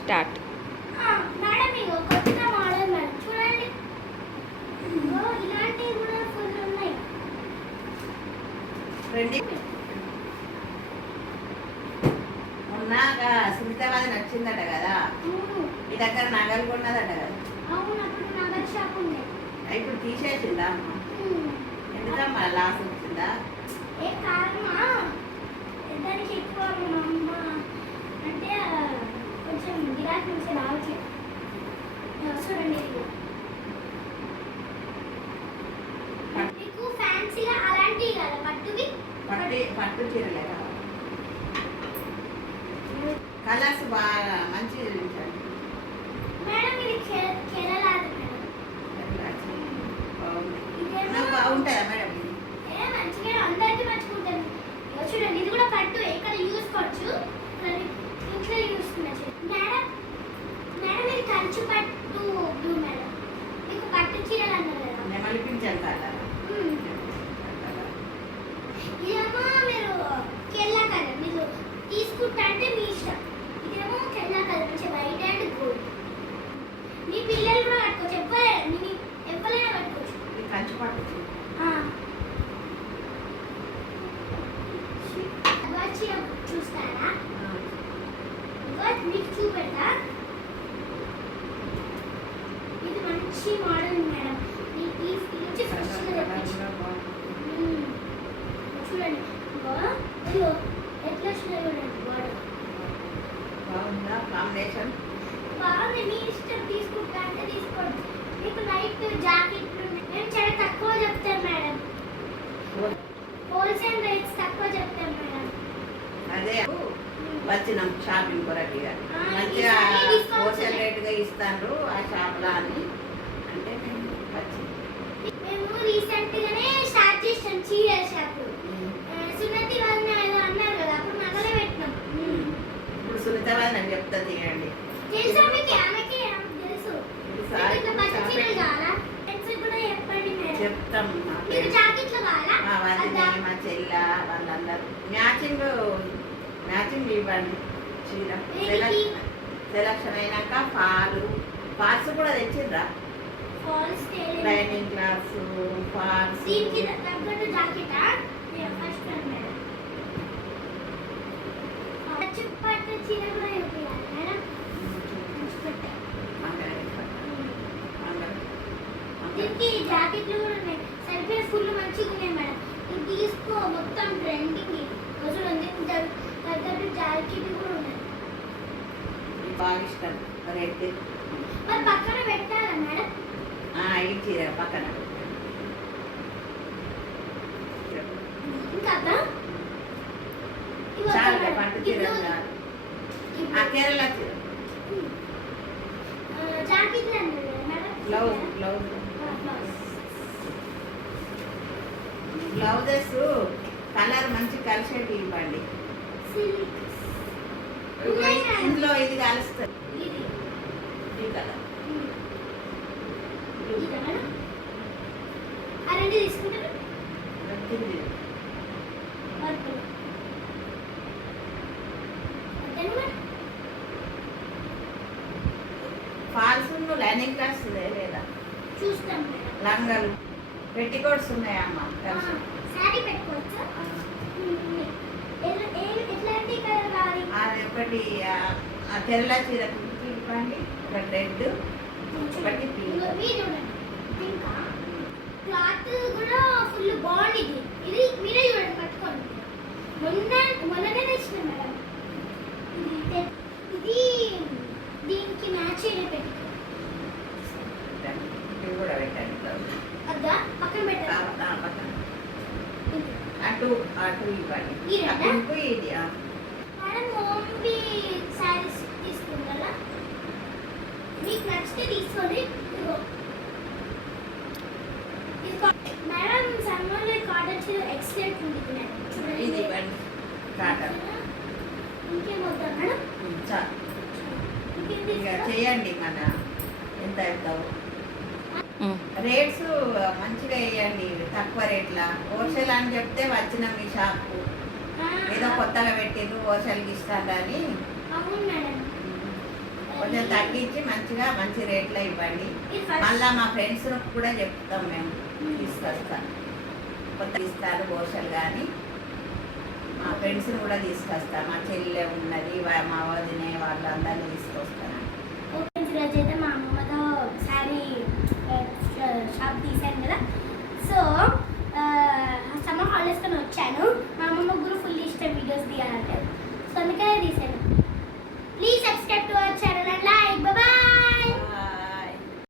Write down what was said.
Start. Madam ఇగో కొత్త model madam చూడండి. ఇగో ఇలాంటివి కూడా ఫుల్ ఉన్నాయి. మొన్నగా సునీతాబాద్ నచ్చిందట కదా, మీ దగ్గర నగలు కొన్నదట కదా. అవును, అప్పుడు నగల షాప్ ఉంది. ఇప్పుడు తీసేసిందా అమ్మ? ఎందుకమ్మా లాస్ వచ్చిందా? ఏ కారణమా దానికి ఎక్కువ మా అమ్మ అంటే కొంచెం గిరాకీ నుంచి రావట్లేదు. చూడండి మీకు ఫ్యాన్సీగా అలాంటివి కదా పట్టువి పట్టు చీరలే కదా, కలర్స్ బాగా మంచిగా చూపించండి మేడం. ఇది కేరళ బాగుంటుందా మేడం? ఏ మంచిగా అందరికీ మంచిగా చూడండి. ఇది కూడా పట్టు, ఇక్కడ చూసుకోవచ్చు, ఇంట్లో చూసుకోవచ్చు. మేడం మేడం ఇది కంచు పట్టు బ్లూ మేడం. మీకు పట్టు చీరలు అన్నారు కదా, నెమలిపించాలి కదా. ఇదేమో మీరు కెల్లా కలర్, మీరు తీసుకుంటా అంటే మీ ఇష్టం. ఇదేమో కెల్లా కలర్, మంచి వైట్ అండ్ గోల్డ్. మీ పిల్లలు కూడా కట్టుకోవచ్చు, ఎవరైనా కట్టుకోవచ్చు. కంచు పట్టు చీర చూస్తారా? మీకు చూపెడతా. ఇది మంచి మోడల్ మేడం. చూడండి ఎట్లా చూడండి, మోడల్ బాగుందా? కాంబినేషన్ బాగుంది. మీ ఇష్టం, తీసుకుంటా అంటే తీసుకోండి. మీకు లైట్ జాకెట్లు మేము చాలా తక్కువ చెప్తాం మేడం. హోల్సేల్ రేట్స్ తక్కువ చెప్తాం మేడం. అదే వచ్చినాం షాపింగ్ కొరకు, మంచిగా హోల్సేల్ రేట్గా ఇస్తాను ఆ షాప్లో అని అంటే మేము రీసెంట్ గానే స్టార్ట్ చేసాం చీరల షాప్. సున్నతి వాళ్ళని ఏదో అన్నారు కదా, అప్పుడు నగలే పెట్టినాం. ఇప్పుడు సునీతాబాద్ అని చెప్తా తీయండి. తెలుసా మీకు? ఆమెకి తెలుసు. ఇట్లా పట్టు చీరలు కావాలా? ఫ్రెండ్స్ కూడా చెప్పండి మేడం. చెప్తాం. మీకు జాకెట్లు కావాలా? మా చెల్ల వాళ్ళందరూ మ్యాచింగ్ ఇవ్వండి. చీర సెలక్షన్ అయినాక పార్స్ కూడా తెచ్చిండ్రా? Lining class పార్స్. దీనికి తగ్గట్టు జాకెటా? ఫస్ట్ మేడం పట్టు చీర కూడా ఇవ్వాలి మేడం. దీనికి జాకెట్లు కూడా ఉన్నాయి, సరిపోయే ఫుల్ మంచిగా ఉన్నాయి మేడం. ఇది తీసుకో, మొత్తం ట్రెండింగ్ రోజులు ఉంది. తగ్గట్టు జాకెట్ కూడా ఉన్నాయి. బాగా ఇష్టం రెడ్. మరి పక్కన పెట్టాలా మేడం? ఈ చీర పక్కన ఇంకా చాలా పట్టు చీర, కేరళ చీర. జాకెట్లు అన్నారు మేడం. బ్లౌజెస్ కలర్ మంచి కలిసేటి ఇవ్వండి. ఇందులో ఇది కలుస్తుంది ఈ కలర్. ఫాల్స్ లైనింగ్ క్లాస్ లేదా? చూస్తాం. లంగలు పెట్టికోట్స్ ఉన్నాయమ్మా. సారీ పెట్టుకోవచ్చా? ఎట్లాంటి కలర్ కావాలి? అది ఒకటి తెల్ల చీర ఇవ్వండి, ఒక రెడ్, ఒకటి ఇంకా క్లాత్ కూడా ఫుల్ బాగుంది. ఇది మీరే చూడండి, పట్టుకోండి. మొన్ననే తెచ్చిన మేడం. ఇది దీనికి మ్యాచ్ అయ్యే పెట్టుకో. కూడా పెట్టండి. అదా పక్కన పెట్టాలి. అటు ఇవ్వండి. ఇది మేడం ఓన్లీ శారీస్ తీసుకుంటారా? మీకు నచ్చితే తీసుకోండి. మేడం సమ్మర్లో కాటన్ చీర ఎక్సలెంట్ ఉంది మేడం. ఇది ఇవ్వండి కాటన్. ఇంకేమవుతా మేడం? ఇక చేయండి. మన ఎంత అవుతావు రేట్స్ మంచిగా వేయండి, తక్కువ రేట్లా. హోల్సేల్ అని చెప్తే వచ్చిన మీ షాప్కు ఏదో కొత్తగా పెట్టిండ్రు హోల్సేల్కి ఇస్తారని. అవును మేడం. కొంచెం తగ్గించి మంచిగా మంచి రేట్లో ఇవ్వండి. మళ్ళీ మా ఫ్రెండ్స్ కూడా చెప్తాం మేము తీసుకొస్తాం. కొత్త ఇస్తారు గోషలు కానీ మా ఫ్రెండ్స్ని కూడా తీసుకొస్తాం. మా చెల్లె ఉన్నది, మా వదినే వాళ్ళందరినీ తీసుకొస్తాను. ఈరోజు అయితే మా అమ్మమ్మతో శారీ షాప్ తీసాను కదా. సో సమ్మర్ హాలిడేస్ కానీ వచ్చాను. మా అమ్మ ముగ్గురు ఫుల్ ఇష్టం వీడియోస్ తీయాలంటే, సో అందుకనే తీసాను.